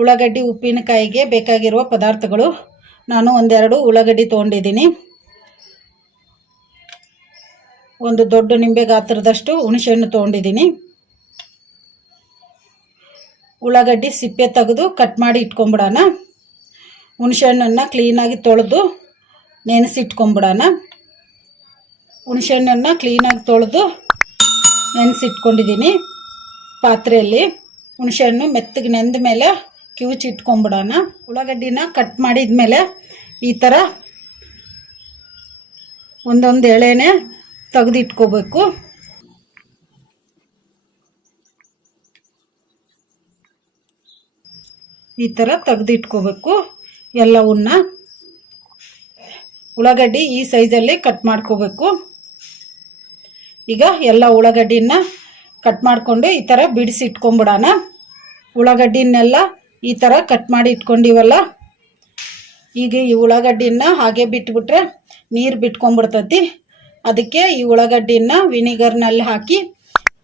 ಉಳ್ಳಾಗಡ್ಡಿ ಉಪ್ಪಿನಕಾಯಿಗೆ ಬೇಕಾಗಿರುವ ಪದಾರ್ಥಗಳು. ನಾನು ಒಂದೆರಡು ಉಳ್ಳಾಗಡ್ಡಿ ತೊಗೊಂಡಿದ್ದೀನಿ. ಒಂದು ದೊಡ್ಡ ನಿಂಬೆ ಗಾತ್ರದಷ್ಟು ಹುಣಸೆಹಣ್ಣು ತೊಗೊಂಡಿದ್ದೀನಿ. ಉಳ್ಳಾಗಡ್ಡಿ ಸಿಪ್ಪೆ ತೆಗೆದು ಕಟ್ ಮಾಡಿ ಇಟ್ಕೊಂಬಿಡೋಣ. ಹುಣಸೆಹಣ್ಣನ್ನು ಕ್ಲೀನಾಗಿ ತೊಳೆದು ನೆನೆಸಿಟ್ಕೊಂಬಿಡೋಣ. ಹುಣಸೆಹಣ್ಣನ್ನು ಕ್ಲೀನಾಗಿ ತೊಳೆದು ನೆನೆಸಿಟ್ಕೊಂಡಿದ್ದೀನಿ. ಪಾತ್ರೆಯಲ್ಲಿ ಹುಣಸೆಹಣ್ಣು ಮೆತ್ತಗೆ ನೆಂದ ಮೇಲೆ ಕಿವುಚಿ ಇಟ್ಕೊಂಬಿಡೋಣ. ಉಳ್ಳಾಗಡ್ಡಿನ ಕಟ್ ಮಾಡಿದ ಮೇಲೆ ಈ ಥರ ಒಂದೊಂದು ಎಳೆನೆ ತೆಗೆದಿಟ್ಕೋಬೇಕು. ಈ ಥರ ತೆಗೆದಿಟ್ಕೋಬೇಕು. ಎಲ್ಲವನ್ನ ಉಳ್ಳಾಗಡ್ಡಿ ಈ ಸೈಜಲ್ಲಿ ಕಟ್ ಮಾಡ್ಕೋಬೇಕು. ಈಗ ಎಲ್ಲ ಉಳ್ಳಾಗಡ್ಡಿನ ಕಟ್ ಮಾಡಿಕೊಂಡು ಈ ಥರ ಬಿಡಿಸಿ ಇಟ್ಕೊಂಬಿಡೋಣ ಉಳ್ಳಾಗಡ್ಡಿನೆಲ್ಲ ಈ ಥರ ಕಟ್ ಮಾಡಿ ಇಟ್ಕೊಂಡಿವಲ್ಲ? ಈಗ ಈ ಉಳ್ಳಾಗಡ್ಡಿನ ಹಾಗೆ ಬಿಟ್ಬಿಟ್ರೆ ನೀರು ಬಿಟ್ಕೊಂಡ್ಬಿಡ್ತತಿ. ಅದಕ್ಕೆ ಈ ಉಳ್ಳಾಗಡ್ಡಿನ ವಿನಿಗರ್ನಲ್ಲಿ ಹಾಕಿ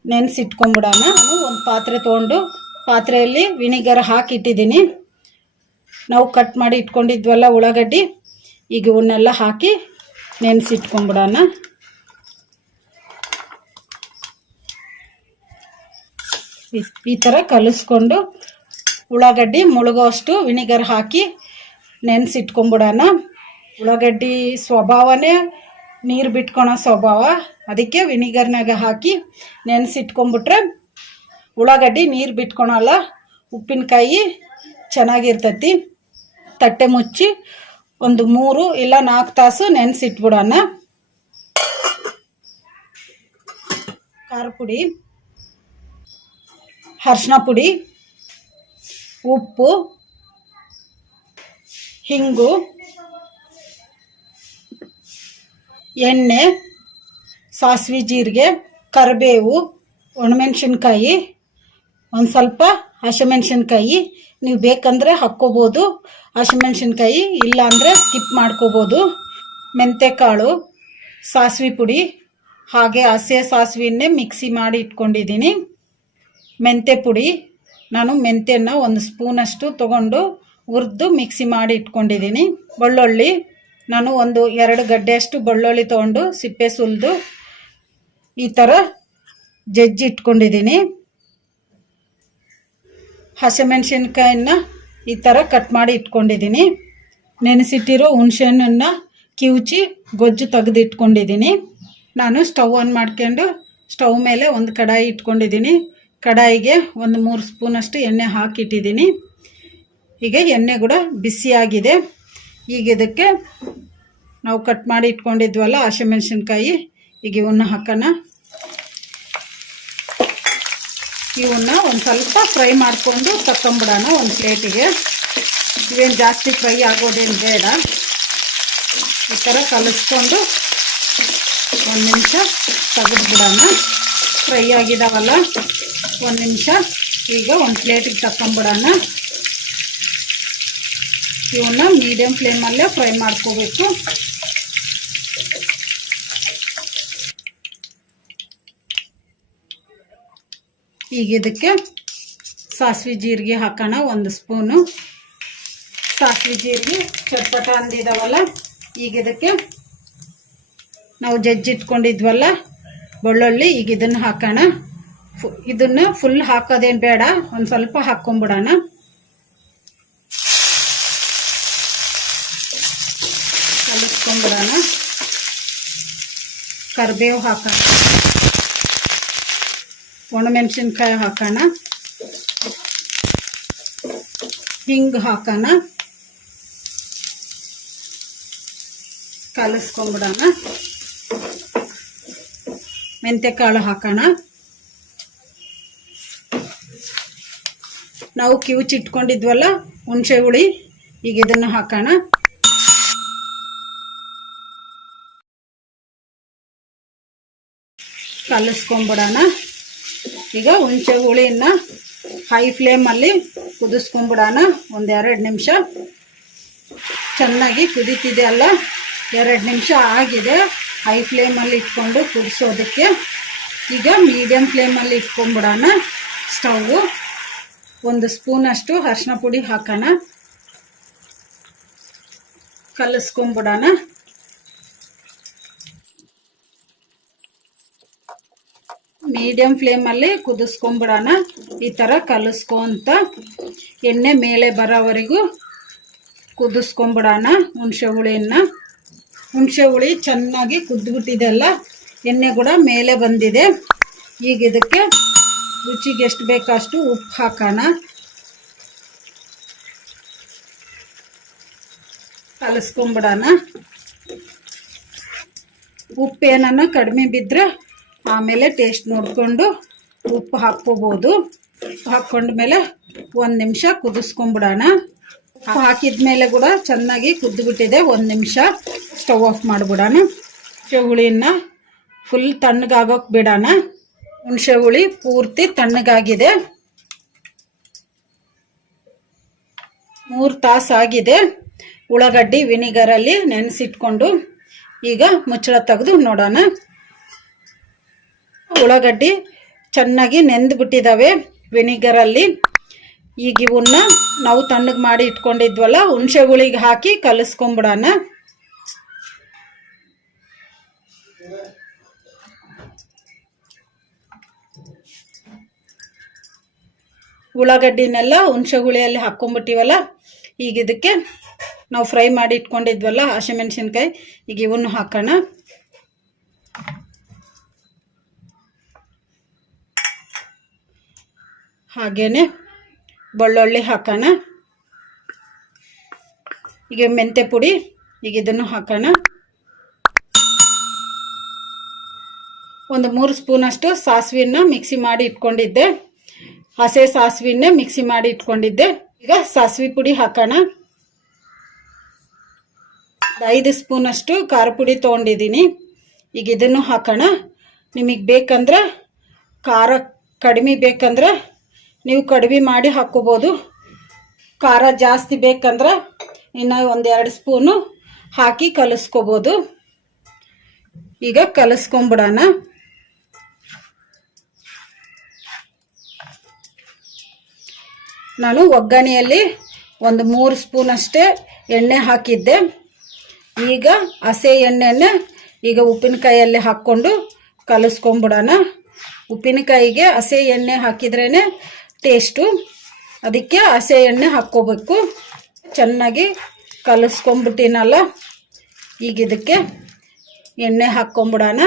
ನೆನೆಸಿಟ್ಕೊಂಬಿಡೋಣ. ನಾನು ಒಂದು ಪಾತ್ರೆ ತೊಗೊಂಡು ಪಾತ್ರೆಯಲ್ಲಿ ವಿನಿಗರ್ ಹಾಕಿಟ್ಟಿದ್ದೀನಿ. ನಾವು ಕಟ್ ಮಾಡಿ ಇಟ್ಕೊಂಡಿದ್ವಲ್ಲ ಉಳ್ಳಾಗಡ್ಡಿ, ಈಗ ಇವನ್ನೆಲ್ಲ ಹಾಕಿ ನೆನೆಸಿಟ್ಕೊಂಬಿಡೋಣ. ಈ- ಈ ಥರ ಕಲಿಸ್ಕೊಂಡು ಉಳ್ಳಾಗಡ್ಡಿ ಮುಳುಗೋಷ್ಟು ವಿನಿಗರ್ ಹಾಕಿ ನೆನೆಸಿಟ್ಕೊಂಬಿಡೋಣ. ಉಳ್ಳಾಗಡ್ಡಿ ಸ್ವಭಾವನೇ ನೀರು ಬಿಟ್ಕೊಳೋ ಸ್ವಭಾವ. ಅದಕ್ಕೆ ವಿನಿಗರ್ನಾಗ ಹಾಕಿ ನೆನೆಸಿಟ್ಕೊಂಬಿಟ್ರೆ ಉಳ್ಳಾಗಡ್ಡಿ ನೀರು ಬಿಟ್ಕೊಳಲ್ಲ, ಉಪ್ಪಿನಕಾಯಿ ಚೆನ್ನಾಗಿರ್ತೈತಿ. ತಟ್ಟೆ ಮುಚ್ಚಿ ಒಂದು ಮೂರು ಇಲ್ಲ ನಾಲ್ಕು ತಾಸು ನೆನೆಸಿಟ್ಬಿಡೋಣ. ಖಾರ ಪುಡಿ ಅರ್ಶಿನ ಪುಡಿ ಉಪ್ಪು, ಹಿಂಗು, ಎಣ್ಣೆ, ಸಾಸಿವೆ ಜೀರಿಗೆ, ಕರಿಬೇವು, ಒಣಮೆಣಸಿನ್ಕಾಯಿ, ಒಂದು ಸ್ವಲ್ಪ ಹಸಿಮೆಣ್ಸಿನ್ಕಾಯಿ. ನೀವು ಬೇಕಂದರೆ ಹಾಕ್ಕೋಬೋದು. ಹಸಿಮೆಣ್ಸಿನ್ಕಾಯಿ ಇಲ್ಲಾಂದರೆ ಸ್ಕಿಪ್ ಮಾಡ್ಕೋಬೋದು. ಮೆಂತೆಕಾಳು, ಸಾಸಿವೆ ಪುಡಿ. ಹಾಗೆ ಹಸಿ ಸಾಸಿವೆಯನ್ನೇ ಮಿಕ್ಸಿ ಮಾಡಿ ಇಟ್ಕೊಂಡಿದ್ದೀನಿ. ಮೆಂತೆ ಪುಡಿ. ನಾನು ಮೆಂತ್ಯನ ಒಂದು ಸ್ಪೂನಷ್ಟು ತೊಗೊಂಡು ಹುರಿದು ಮಿಕ್ಸಿ ಮಾಡಿ ಇಟ್ಕೊಂಡಿದ್ದೀನಿ. ಬೆಳ್ಳುಳ್ಳಿ, ನಾನು ಒಂದು ಎರಡು ಗಡ್ಡೆಯಷ್ಟು ಬೆಳ್ಳುಳ್ಳಿ ತೊಗೊಂಡು ಸಿಪ್ಪೆ ಸುಲಿದು ಈ ಥರ ಜಜ್ಜಿ ಇಟ್ಕೊಂಡಿದ್ದೀನಿ. ಹಸಿಮೆಣ್ಸಿನ್ಕಾಯನ್ನ ಈ ಥರ ಕಟ್ ಮಾಡಿ ಇಟ್ಕೊಂಡಿದ್ದೀನಿ. ನೆನೆಸಿಟ್ಟಿರೋ ಹುಣಸೆಹಣ್ಣನ್ನು ಕಿವುಚಿ ಗೊಜ್ಜು ತೆಗೆದು ಇಟ್ಕೊಂಡಿದ್ದೀನಿ. ನಾನು ಸ್ಟವ್ ಆನ್ ಮಾಡ್ಕೊಂಡು ಸ್ಟವ್ ಮೇಲೆ ಒಂದು ಕಡಾಯಿ ಇಟ್ಕೊಂಡಿದ್ದೀನಿ. ಕಡಾಯಿಗೆ ಒಂದು ಮೂರು ಸ್ಪೂನಷ್ಟು ಎಣ್ಣೆ ಹಾಕಿಟ್ಟಿದ್ದೀನಿ. ಈಗ ಎಣ್ಣೆ ಕೂಡ ಬಿಸಿಯಾಗಿದೆ. ಈಗ ಇದಕ್ಕೆ ನಾವು ಕಟ್ ಮಾಡಿ ಇಟ್ಕೊಂಡಿದ್ವಲ್ಲ ಹಸಿಮೆಣ್ಸಿನ್ಕಾಯಿ, ಈಗ ಇವನ್ನ ಹಾಕೋಣ. ಇವನ್ನ ಒಂದು ಸ್ವಲ್ಪ ಫ್ರೈ ಮಾಡಿಕೊಂಡು ತಕ್ಕೊಂಬಿಡೋಣ ಒಂದು ಪ್ಲೇಟಿಗೆ. ಇವೇನು ಜಾಸ್ತಿ ಫ್ರೈ ಆಗೋದೇನು ಬೇಡ. ಈ ಥರ ಕಲಿಸ್ಕೊಂಡು ಒಂದು ನಿಮಿಷ ತೆಗೆದ್ಬಿಡೋಣ. ಫ್ರೈ ಆಗಿದಾವಲ್ಲ. ಒಂದು ನಿಮಿಷ. ಈಗ ಒಂದು ಪ್ಲೇಟಿಗೆ ತಕೊಂಬಿಡೋಣ ಇವನ್ನ ಮೀಡಿಯಮ್ ಫ್ಲೇಮಲ್ಲೇ ಫ್ರೈ ಮಾಡ್ಕೋಬೇಕು. ಈಗ ಇದಕ್ಕೆ ಸಾಸಿವೆ ಜೀರಿಗೆ ಹಾಕೋಣ, ಒಂದು ಸ್ಪೂನು ಸಾಸಿವೆ ಜೀರಿಗೆ ಚಟ್ಪಟ ಅಂದಿದಾವಲ್ಲ, ಈಗ ಇದಕ್ಕೆ ನಾವು ಜಜ್ಜಿಟ್ಕೊಂಡಿದ್ವಲ್ಲ ಬೆಳ್ಳುಳ್ಳಿ, ಈಗ ಇದನ್ನು ಹಾಕೋಣ. ಇದನ್ನು ಫುಲ್ ಹಾಕೋದೇನು ಬೇಡ, ಒಂದು ಸ್ವಲ್ಪ ಹಾಕ್ಕೊಂಬಿಡೋಣ. ಕಲಿಸ್ಕೊಂಡ್ಬಿಡೋಣ ಕರಿಬೇವು ಹಾಕೋಣ. ಒಣಮೆಣಸಿನ್ಕಾಯಿ ಹಾಕೋಣ. ಹಿಂಗ್ ಹಾಕೋಣ. ಕಲಿಸ್ಕೊಂಬಿಡೋಣ. ಮೆಂತೆಕಾಳು ಹಾಕೋಣ. ನಾವು ಕಿವುಚಿಟ್ಕೊಂಡಿದ್ವಲ್ಲ ಹುಣಸೆ ಹುಳಿ, ಈಗ ಇದನ್ನು ಹಾಕೋಣ. ಕಲಿಸ್ಕೊಂಬಿಡೋಣ. ಈಗ ಹುಣಸೆ ಹುಳಿನ ಹೈ ಫ್ಲೇಮಲ್ಲಿ ಕುದಿಸ್ಕೊಂಬಿಡೋಣ, ಒಂದೆರಡು ನಿಮಿಷ. ಚೆನ್ನಾಗಿ ಕುದೀತಿದೆ ಅಲ್ಲ, ಎರಡು ನಿಮಿಷ ಆಗಿದೆ ಹೈ ಫ್ಲೇಮಲ್ಲಿ ಇಟ್ಕೊಂಡು ಕುದಿಸೋದಕ್ಕೆ. ಈಗ ಮೀಡಿಯಮ್ ಫ್ಲೇಮಲ್ಲಿ ಇಟ್ಕೊಂಬಿಡೋಣ ಸ್ಟವ್ವು ಒಂದು ಸ್ಪೂನಷ್ಟು ಅರಿಶಿನ ಪುಡಿ ಹಾಕೋಣ. ಕಲಸ್ಕೊಂಬಿಡೋಣ. ಮೀಡಿಯಂ ಫ್ಲೇಮಲ್ಲಿ ಕುದಿಸ್ಕೊಂಬಿಡೋಣ. ಈ ಥರ ಕಲಿಸ್ಕೊಂತ ಎಣ್ಣೆ ಮೇಲೆ ಬರೋವರೆಗೂ ಕುದಿಸ್ಕೊಂಬಿಡೋಣ ಹುಣಸೆ ಹುಳಿಯನ್ನ. ಹುಣಸೆ ಹುಳಿ ಚೆನ್ನಾಗಿ ಕುದ್ದುಬಿಟ್ಟಿದೆಲ್ಲ ಎಣ್ಣೆ ಕೂಡ ಮೇಲೆ ಬಂದಿದೆ. ಈಗ ಇದಕ್ಕೆ ರುಚಿಗೆ ಎಷ್ಟು ಬೇಕೋ ಅಷ್ಟು ಉಪ್ಪು ಹಾಕೋಣ. ಕಲಿಸ್ಕೊಂಬಿಡೋಣ. ಉಪ್ಪು ಏನನ್ನ ಕಡಿಮೆ ಬಿದ್ದರೆ ಆಮೇಲೆ ಟೇಸ್ಟ್ ನೋಡಿಕೊಂಡು ಉಪ್ಪು ಹಾಕ್ಕೋಬೋದು. ಉಪ್ಪು ಹಾಕ್ಕೊಂಡ್ಮೇಲೆ ಒಂದು ನಿಮಿಷ ಕುದಿಸ್ಕೊಂಬಿಡೋಣ. ಉಪ್ಪು ಮೇಲೆ ಕೂಡ ಚೆನ್ನಾಗಿ ಕುದ್ದುಬಿಟ್ಟಿದೆ. ಒಂದು ನಿಮಿಷ ಸ್ಟವ್ ಆಫ್ ಮಾಡಿಬಿಡೋಣ. ಹುಳಿನ ಫುಲ್ ತಣ್ಣಗಾಗೋಕೆ ಬಿಡೋಣ. ಹುಣಸೆ ಹುಳಿ ಪೂರ್ತಿ ತಣ್ಣಗಾಗಿದೆ. ಮೂರು ತಾಸು ಆಗಿದೆ. ಉಳ್ಳಾಗಡ್ಡಿ ವಿನಿಗರಲ್ಲಿ ನೆನೆಸಿಟ್ಕೊಂಡು ಈಗ ಮುಚ್ಚಳ ತೆಗೆದು ನೋಡೋಣ. ಉಳ್ಳಾಗಡ್ಡಿ ಚೆನ್ನಾಗಿ ನೆಂದು ಬಿಟ್ಟಿದ್ದಾವೆ ವಿನಿಗರಲ್ಲಿ. ಈಗ ಇವನ್ನ ನಾವು ತಣ್ಣಗೆ ಮಾಡಿ ಇಟ್ಕೊಂಡಿದ್ವಲ್ಲ, ಹುಣಸೆ ಹುಳಿಗೆ ಹಾಕಿ ಕಲಿಸ್ಕೊಂಬಿಡೋಣ. ಉಳ್ಳಾಗಡ್ಡಿನೆಲ್ಲ ಹುಣಸೆ ಹುಳಿಯಲ್ಲಿ ಹಾಕ್ಕೊಂಬಿಟ್ಟಿವಲ್ಲ ಈಗ ಇದಕ್ಕೆ ನಾವು ಫ್ರೈ ಮಾಡಿ ಇಟ್ಕೊಂಡಿದ್ವಲ್ಲ, ಹಸಿಮೆಣ್ಸಿನ್ಕಾಯಿ, ಈಗ ಇವನ್ನು ಹಾಕೋಣ. ಹಾಗೇನೆ ಬೆಳ್ಳುಳ್ಳಿ ಹಾಕೋಣ. ಈಗ ಮೆಂತೆ ಪುಡಿ, ಈಗ ಇದನ್ನು ಹಾಕೋಣ. ಒಂದು ಮೂರು ಸ್ಪೂನಷ್ಟು ಸಾಸಿವೆನ ಮಿಕ್ಸಿ ಮಾಡಿ ಇಟ್ಕೊಂಡಿದ್ದೆ. ಹಸೆ ಸಾಸಿವೆನ್ನೇ ಮಿಕ್ಸಿ ಮಾಡಿ ಇಟ್ಕೊಂಡಿದ್ದೆ. ಈಗ ಸಾಸಿವೆ ಪುಡಿ ಹಾಕೋಣ. ಐದು ಸ್ಪೂನಷ್ಟು ಖಾರ ಪುಡಿ ತೊಗೊಂಡಿದ್ದೀನಿ. ಈಗ ಇದನ್ನು ಹಾಕೋಣ. ನಿಮಗೆ ಬೇಕಂದ್ರೆ ಖಾರ ಕಡಿಮೆ ಬೇಕಂದ್ರೆ ನೀವು ಕಡಿಮೆ ಮಾಡಿ ಹಾಕ್ಕೋಬೋದು ಖಾರ ಜಾಸ್ತಿ ಬೇಕಂದ್ರೆ ಇನ್ನು ಒಂದೆರಡು ಸ್ಪೂನು ಹಾಕಿ ಕಲಿಸ್ಕೋಬೋದು. ಈಗ ಕಲಿಸ್ಕೊಂಬಿಡೋಣ. ನಾನು ಒಗ್ಗರಣೆಯಲ್ಲಿ ಒಂದು ಮೂರು ಸ್ಪೂನ್ ಅಷ್ಟೇ ಎಣ್ಣೆ ಹಾಕಿದ್ದೆ. ಈಗ ಹಸೆ ಎಣ್ಣೆನೇ ಈಗ ಉಪ್ಪಿನಕಾಯಲ್ಲಿ ಹಾಕ್ಕೊಂಡು ಕಲಸ್ಕೊಂಬಿಡೋಣ. ಉಪ್ಪಿನಕಾಯಿಗೆ ಹಸೆ ಎಣ್ಣೆ ಹಾಕಿದ್ರೇ ಟೇಸ್ಟು ಅದಕ್ಕೆ ಹಸೆ ಎಣ್ಣೆ ಹಾಕ್ಕೋಬೇಕು. ಚೆನ್ನಾಗಿ ಕಲಿಸ್ಕೊಂಬಿಟ್ಟಿನಲ್ಲ, ಈಗ ಇದಕ್ಕೆ ಎಣ್ಣೆ ಹಾಕ್ಕೊಂಬಿಡೋಣ.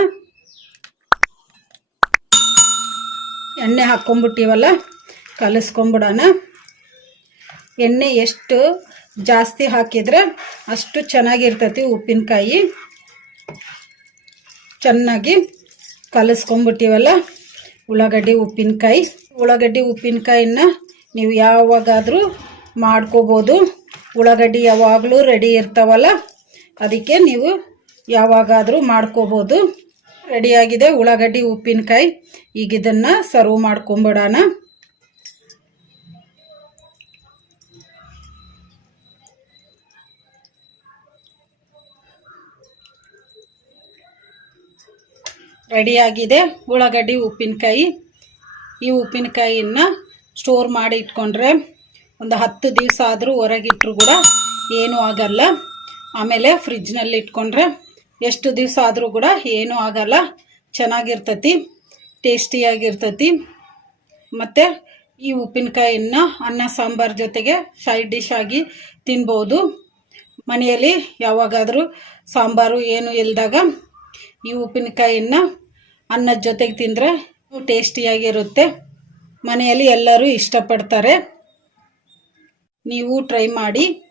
ಎಣ್ಣೆ ಹಾಕ್ಕೊಂಬಿಟ್ಟಿವಲ್ಲ, ಕಲಿಸ್ಕೊಂಬಿಡೋಣ. ಎಣ್ಣೆ ಎಷ್ಟು ಜಾಸ್ತಿ ಹಾಕಿದ್ರೆ ಅಷ್ಟು ಚೆನ್ನಾಗಿರ್ತತಿ ಉಪ್ಪಿನಕಾಯಿ. ಚೆನ್ನಾಗಿ ಕಲಿಸ್ಕೊಂಬಿಟ್ಟಿವಲ್ಲ ಉಳ್ಳಾಗಡ್ಡಿ ಉಪ್ಪಿನಕಾಯಿ. ಉಳ್ಳಾಗಡ್ಡಿ ಉಪ್ಪಿನಕಾಯಿನ ನೀವು ಯಾವಾಗಾದರೂ ಮಾಡ್ಕೋಬೋದು. ಉಳ್ಳಾಗಡ್ಡಿ ಯಾವಾಗಲೂ ರೆಡಿ ಇರ್ತಾವಲ್ಲ, ಅದಕ್ಕೆ ನೀವು ಯಾವಾಗಾದರೂ ಮಾಡ್ಕೋಬೋದು. ರೆಡಿಯಾಗಿದೆ ಉಳ್ಳಾಗಡ್ಡಿ ಉಪ್ಪಿನಕಾಯಿ. ಈಗ ಇದನ್ನು ಸರ್ವ್ ಮಾಡ್ಕೊಂಬಿಡೋಣ. ರೆಡಿಯಾಗಿದೆ. ಉಳ್ಳಾಗಡ್ಡಿ, ಉಪ್ಪಿನಕಾಯಿ. ಈ ಉಪ್ಪಿನಕಾಯಿಯನ್ನು ಸ್ಟೋರ್ ಮಾಡಿ ಇಟ್ಕೊಂಡ್ರೆ ಒಂದು ಹತ್ತು ದಿವಸ ಆದರೂ ಹೊರಗಿಟ್ರು ಕೂಡ ಏನೂ ಆಗಲ್ಲ. ಆಮೇಲೆ ಫ್ರಿಜ್ನಲ್ಲಿ ಇಟ್ಕೊಂಡ್ರೆ ಎಷ್ಟು ದಿವಸ ಆದರೂ ಕೂಡ ಏನೂ ಆಗಲ್ಲ. ಚೆನ್ನಾಗಿರ್ತತಿ, ಟೇಸ್ಟಿಯಾಗಿರ್ತತಿ. ಮತ್ತು ಈ ಉಪ್ಪಿನಕಾಯಿನ ಅನ್ನ, ಸಾಂಬಾರ್ ಜೊತೆಗೆ ಸೈಡ್ ಡಿಶ್ ಆಗಿ ತಿನ್ಬೋದು. ಮನೆಯಲ್ಲಿ ಯಾವಾಗಾದರೂ ಸಾಂಬಾರು ಏನು ಇಲ್ಲದಾಗ ಈ ಉಪ್ಪಿನಕಾಯಿನ ಅನ್ನದ ಜೊತೆಗೆ ತಿಂದರೆ ಟೇಸ್ಟಿಯಾಗಿರುತ್ತೆ. ಮನೆಯಲ್ಲಿ ಎಲ್ಲರೂ ಇಷ್ಟಪಡ್ತಾರೆ. ನೀವು ಟ್ರೈ ಮಾಡಿ.